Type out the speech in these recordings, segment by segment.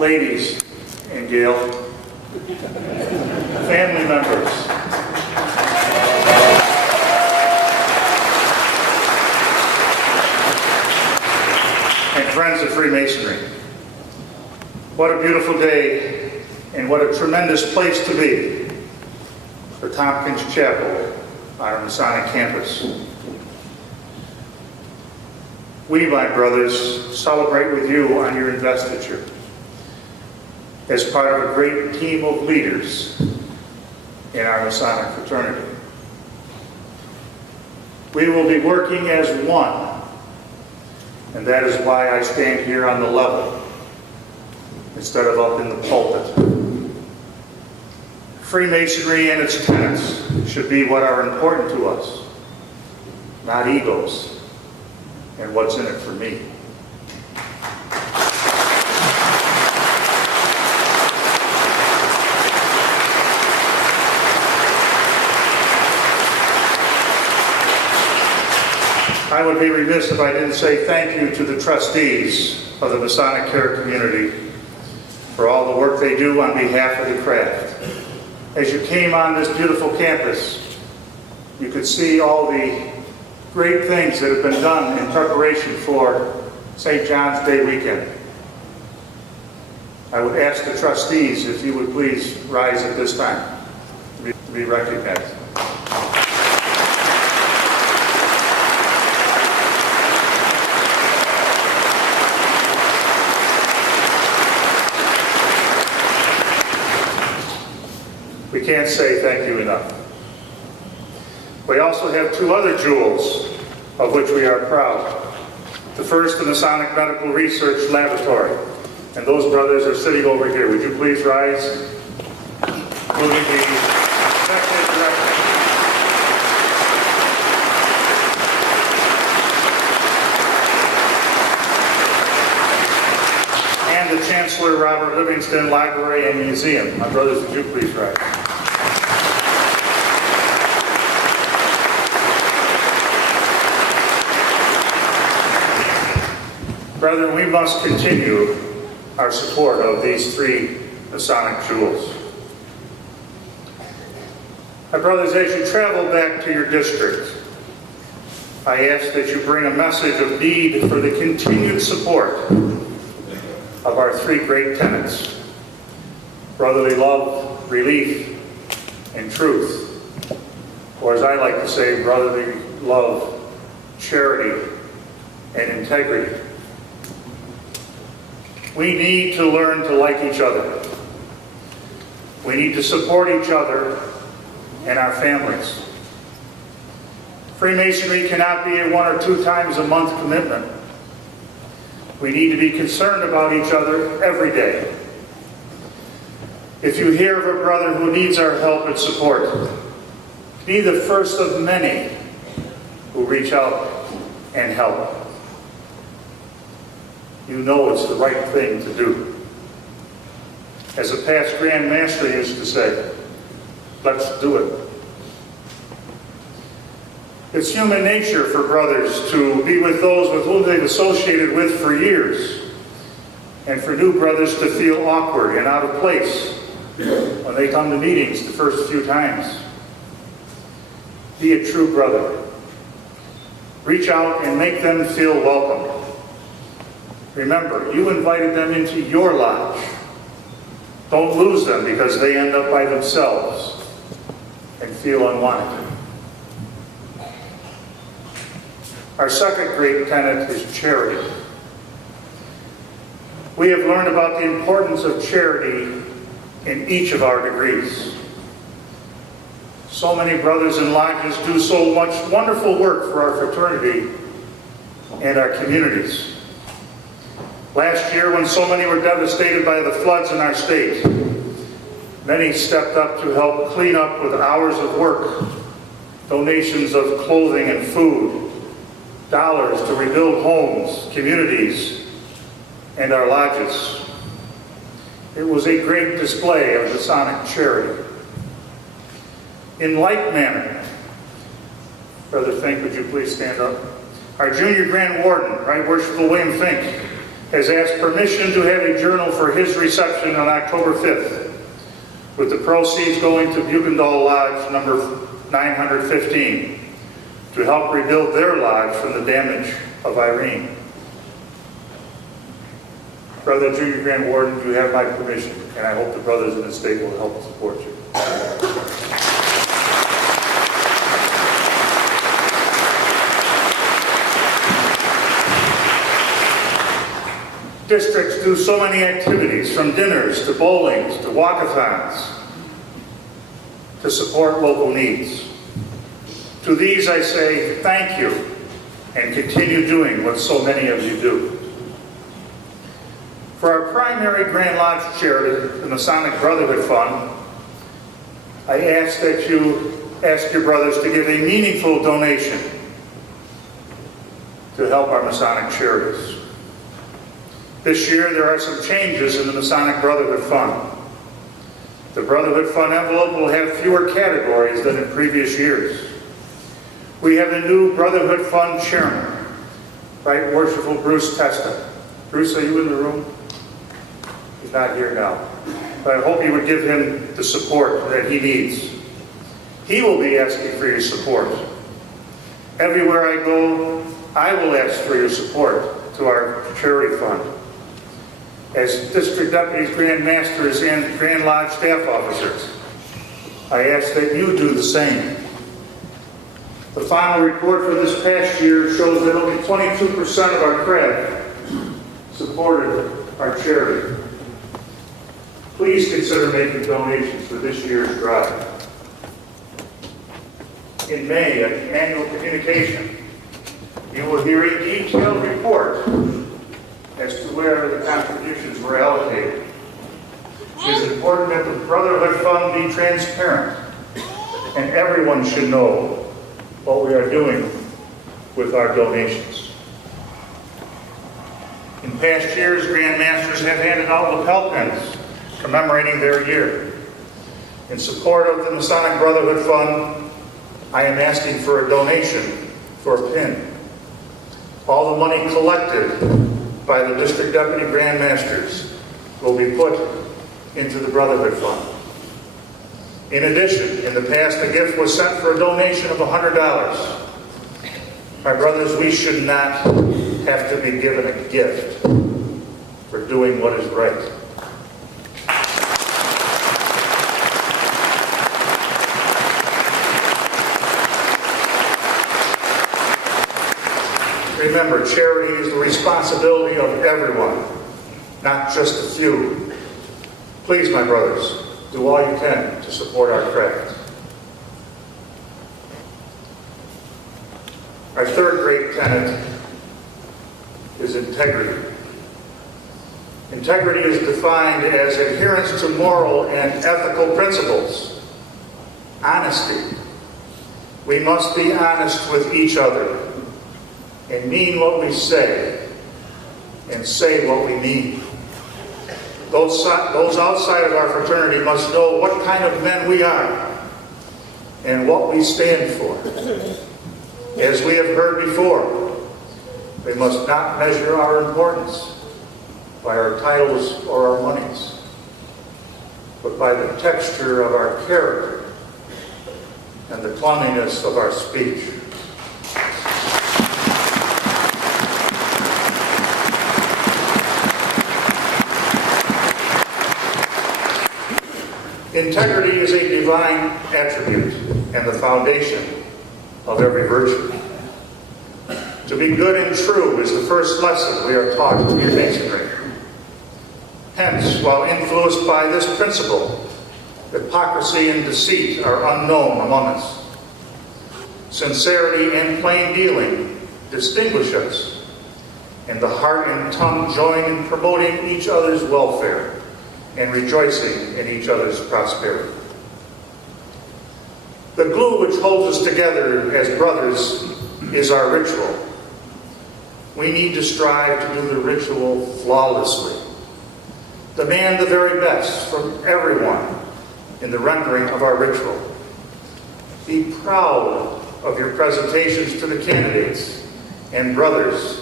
ladies and Gail, family members, and friends of Freemasonry. What a beautiful day and what a tremendous place to be for Tompkins Chapel on our Masonic campus. We, my brothers, celebrate with you on your investiture as part of a great team of leaders in our Masonic fraternity. We will be working as one, and that is why I stand here on the level instead of up in the pulpit. Freemasonry and its tenets should be what are important to us, not egos and what's in it for me. I would be remiss if I didn't say thank you to the trustees of the Masonic Care community for all the work they do on behalf of the craft. As you came on this beautiful campus, you could see all the great things that have been done in preparation for St. John's Day weekend. I would ask the trustees if you would please rise at this time to be recognized. We can't say thank you enough. We also have two other jewels of which we are proud. The first, the Masonic Medical Research Laboratory. And those brothers are sitting over here. Would you please rise? Including the Executive Director. And the Chancellor Robert Livingston Library and Museum. My brothers, would you please rise? Brethren, we must continue our support of these three Masonic jewels. My brothers, as you travel back to your district, I ask that you bring a message of need for the continued support of our three great tenets: brotherly love, relief, and truth. Or as I like to say, brotherly love, charity, and integrity. We need to learn to like each other. We need to support each other and our families. Freemasonry cannot be a 1 or 2 times a month commitment. We need to be concerned about each other every day. If you hear of a brother who needs our help and support, be the first of many who reach out and help. You know it's the right thing to do. As a past Grand Master used to say, let's do it. It's human nature for brothers to be with those with whom they've associated with for years, and for new brothers to feel awkward and out of place when they come to meetings the first few times. Be a true brother. Reach out and make them feel welcome. Remember, you invited them into your lodge. Don't lose them because they end up by themselves and feel unwanted. Our second great tenet is charity. We have learned about the importance of charity in each of our degrees. So many brothers and lodges do so much wonderful work for our fraternity and our communities. Last year, when so many were devastated by the floods in our state, many stepped up to help clean up with hours of work, donations of clothing and food, dollars to rebuild homes, communities, and our lodges. It was a great display of Masonic charity. In like manner, Brother Fink, would you please stand up? Our Junior Grand Warden, Right Worshipful William Fink, has asked permission to have a journal for his reception on October 5th, with the proceeds going to Bukendall Lodge number 915 to help rebuild their lodge from the damage of Irene. Brother Junior Grand Warden, you have my permission, and I hope the brothers in the state will help support you. Districts do so many activities, from dinners to bowlings to walkathons, to support local needs. To these I say thank you, and continue doing what so many of you do. For our primary Grand Lodge charity, the Masonic Brotherhood Fund, I ask that you ask your brothers to give a meaningful donation to help our Masonic charities. This year there are some changes in the Masonic Brotherhood Fund. The Brotherhood Fund envelope will have fewer categories than in previous years. We have a new Brotherhood Fund chairman, Right Worshipful Bruce Testa. Bruce, are you in the room? He's not here now. But I hope you would give him the support that he needs. He will be asking for your support. Everywhere I go, I will ask for your support to our charity fund. As district deputies, grand masters, and Grand Lodge staff officers, I ask that you do the same. The final report for this past year shows that only 22% of our craft supported our charity. Please consider making donations for this year's drive. In May, at the annual communication, you will hear a detailed report as to where the contributions were allocated. It is important that the Brotherhood Fund be transparent, and everyone should know what we are doing with our donations. In past years, Grand Masters have handed out lapel pins commemorating their year. In support of the Masonic Brotherhood Fund, I am asking for a donation for a pin. All the money collected by the District Deputy Grand Masters will be put into the Brotherhood Fund. In addition, in the past, a gift was sent for a donation of $100. My brothers, we should not have to be given a gift for doing what is right. Remember, charity is the responsibility of everyone, not just a few. Please, my brothers, do all you can to support our craft. Our third great tenet is integrity. Integrity is defined as adherence to moral and ethical principles. Honesty. We must be honest with each other and mean what we say and say what we mean. Those outside of our fraternity must know what kind of men we are and what we stand for. As we have heard before, we must not measure our importance by our titles or our monies, but by the texture of our character and the cleanliness of our speech. Integrity is a divine attribute and the foundation of every virtue. To be good and true is the first lesson we are taught in Masonry. Hence, while influenced by this principle, hypocrisy and deceit are unknown among us. Sincerity and plain dealing distinguish us, and the heart and tongue join in promoting each other's welfare and rejoicing in each other's prosperity. The glue which holds us together as brothers is our ritual. We need to strive to do the ritual flawlessly. Demand the very best from everyone in the rendering of our ritual. Be proud of your presentations to the candidates and brothers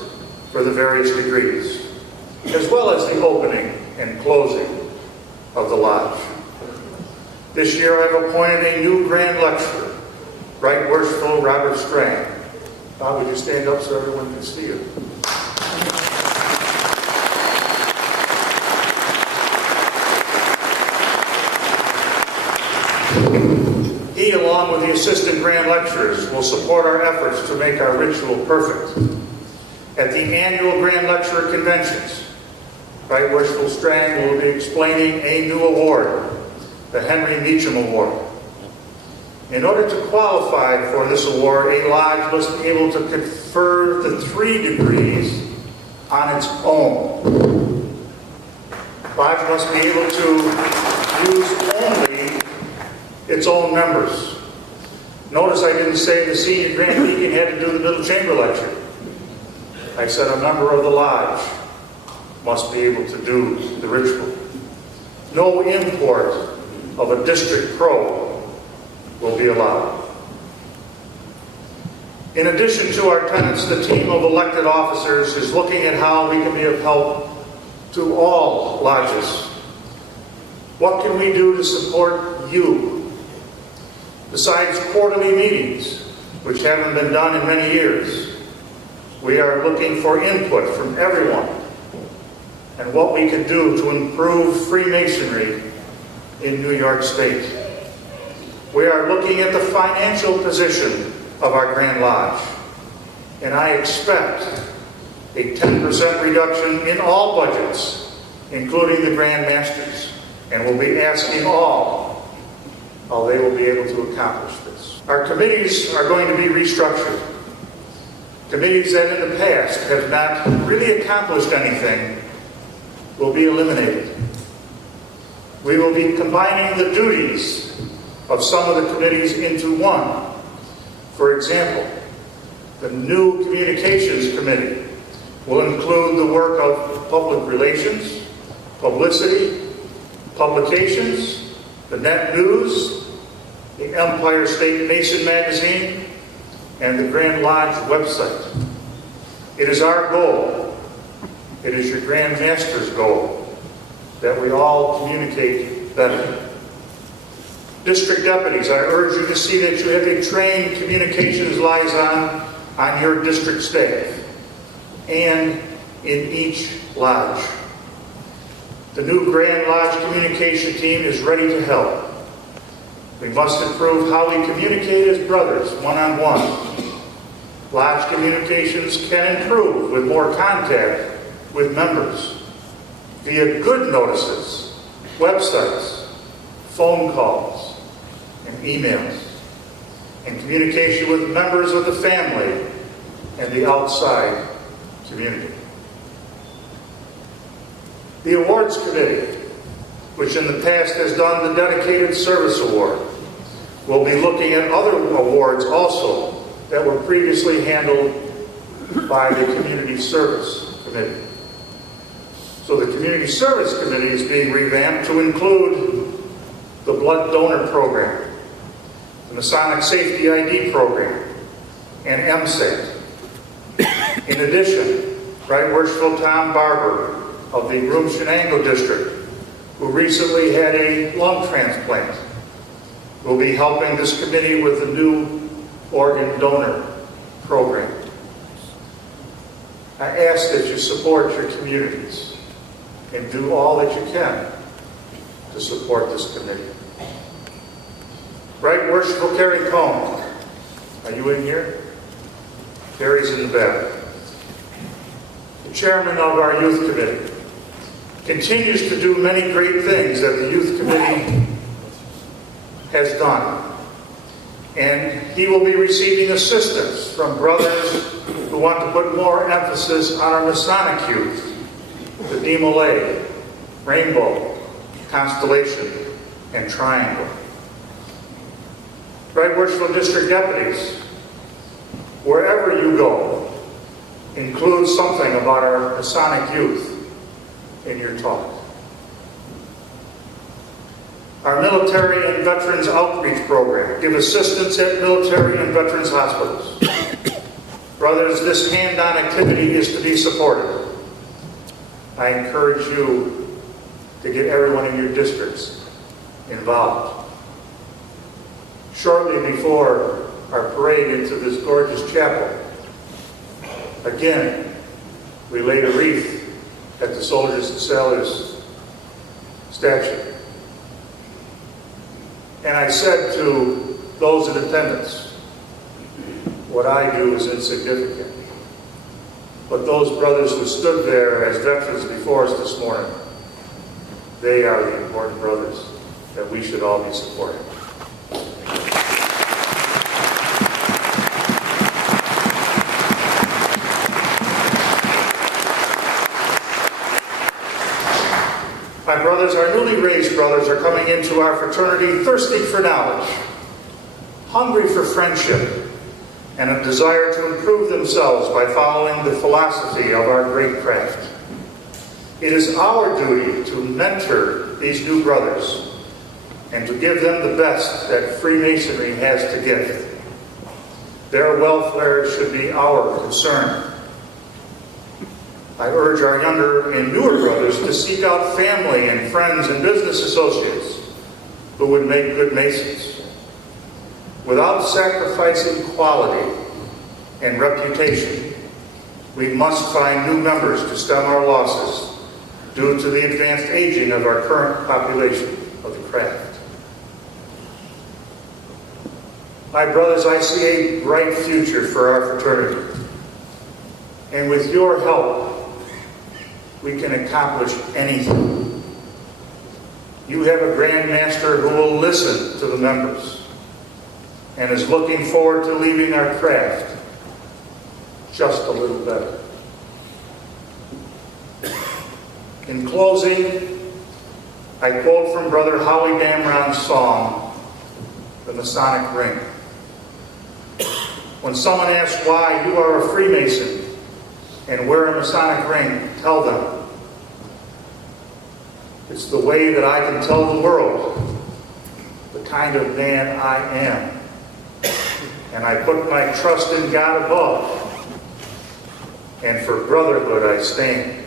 for the various degrees. as well as the opening and closing of the lodge. This year I've appointed a new Grand Lecturer, Right Worshipful Robert Strang. Bob, would you stand up so everyone can see you? He, along with the assistant Grand Lecturers, will support our efforts to make our ritual perfect. At the annual Grand Lecturer conventions, Right Worshipful Strang will be explaining a new award, the Henry Meacham Award. In order to qualify for this award, a lodge must be able to confer the 3 degrees on its own. Lodge must be able to use only its own members. Notice I didn't say the senior Grand Deacon had to do the middle chamber lecture. I said a member of the lodge must be able to do the ritual. No import of a district crow will be allowed. In addition to our tenants, the team of elected officers is looking at how we can be of help to all lodges. What can we do to support you? Besides quarterly meetings, which haven't been done in many years, we are looking for input from everyone and what we can do to improve Freemasonry in New York State. We are looking at the financial position of our Grand Lodge, and I expect a 10% reduction in all budgets, including the Grand Masters, and we'll be asking all how they will be able to accomplish this. Our committees are going to be restructured. Committees that in the past have not really accomplished anything will be eliminated. We will be combining the duties of some of the committees into one. For example, the new Communications Committee will include the work of public relations, publicity, publications, the net news, the Empire State Mason magazine, and the Grand Lodge website. It is our goal, it is your Grand Master's goal, that we all communicate better. District deputies, I urge you to see that you have a trained communications liaison on your district staff and in each lodge. The new Grand Lodge communication team is ready to help. We must improve how we communicate as brothers, one-on-one. Lodge communications can improve with more contact with members via good notices, websites, phone calls, and emails, and communication with members of the family and the outside community. The Awards Committee, which in the past has done the Dedicated Service Award, will be looking at other awards also that were previously handled by the Community Service Committee. So the Community Service Committee is being revamped to include the Blood Donor Program, the Masonic Safety ID Program, and MSAT. In addition, Right Worshipful Tom Barber of the Broome-Shenango District, who recently had a lung transplant, will be helping this committee with the new organ donor program. I ask that you support your communities and do all that you can to support this committee. Right Worshipful Carrie Cohn, are you in here? Carrie's in the back. The chairman of our youth committee continues to do many great things that the youth committee has done. And he will be receiving assistance from brothers who want to put more emphasis on our Masonic youth, the Demolay, Rainbow, Constellation, and Triangle. Right Worshipful District Deputies, wherever you go, include something about our Masonic youth in your talk. Our military and veterans outreach program give assistance at military and veterans hospitals. Brothers, this hand-on activity is to be supported. I encourage you to get everyone in your districts involved. Shortly before our parade into this gorgeous chapel, again, we laid a wreath at the Soldiers and Sailors statue. And I said to those in attendance, what I do is insignificant. But those brothers who stood there as veterans before us this morning, they are the important brothers that we should all be supporting. My brothers, our newly raised brothers, are coming into our fraternity thirsty for knowledge, hungry for friendship, and a desire to improve themselves by following the philosophy of our great craft. It is our duty to mentor these new brothers and to give them the best that Freemasonry has to give. Their welfare should be our concern. I urge our younger and newer brothers to seek out family and friends and business associates who would make good Masons. Without sacrificing quality and reputation, we must find new members to stem our losses due to the advanced aging of our current population of the craft. My brothers, I see a bright future for our fraternity. And with your help, we can accomplish anything. You have a Grand Master who will listen to the members and is looking forward to leaving our craft just a little better. In closing, I quote from Brother Howie Damron's song, The Masonic Ring. When someone asks why you are a Freemason and wear a Masonic ring, tell them, it's the way that I can tell the world the kind of man I am. And I put my trust in God above, and for brotherhood I stand.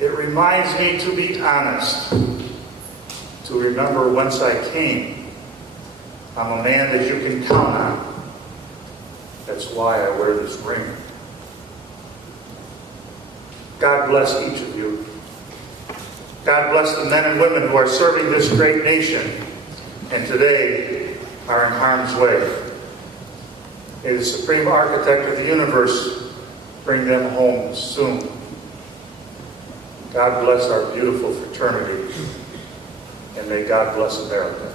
It reminds me to be honest, to remember whence I came. I'm a man that you can count on. That's why I wear this ring. God bless each of you. God bless the men and women who are serving this great nation and today are in harm's way. May the Supreme Architect of the universe bring them home soon. God bless our beautiful fraternity, and may God bless America.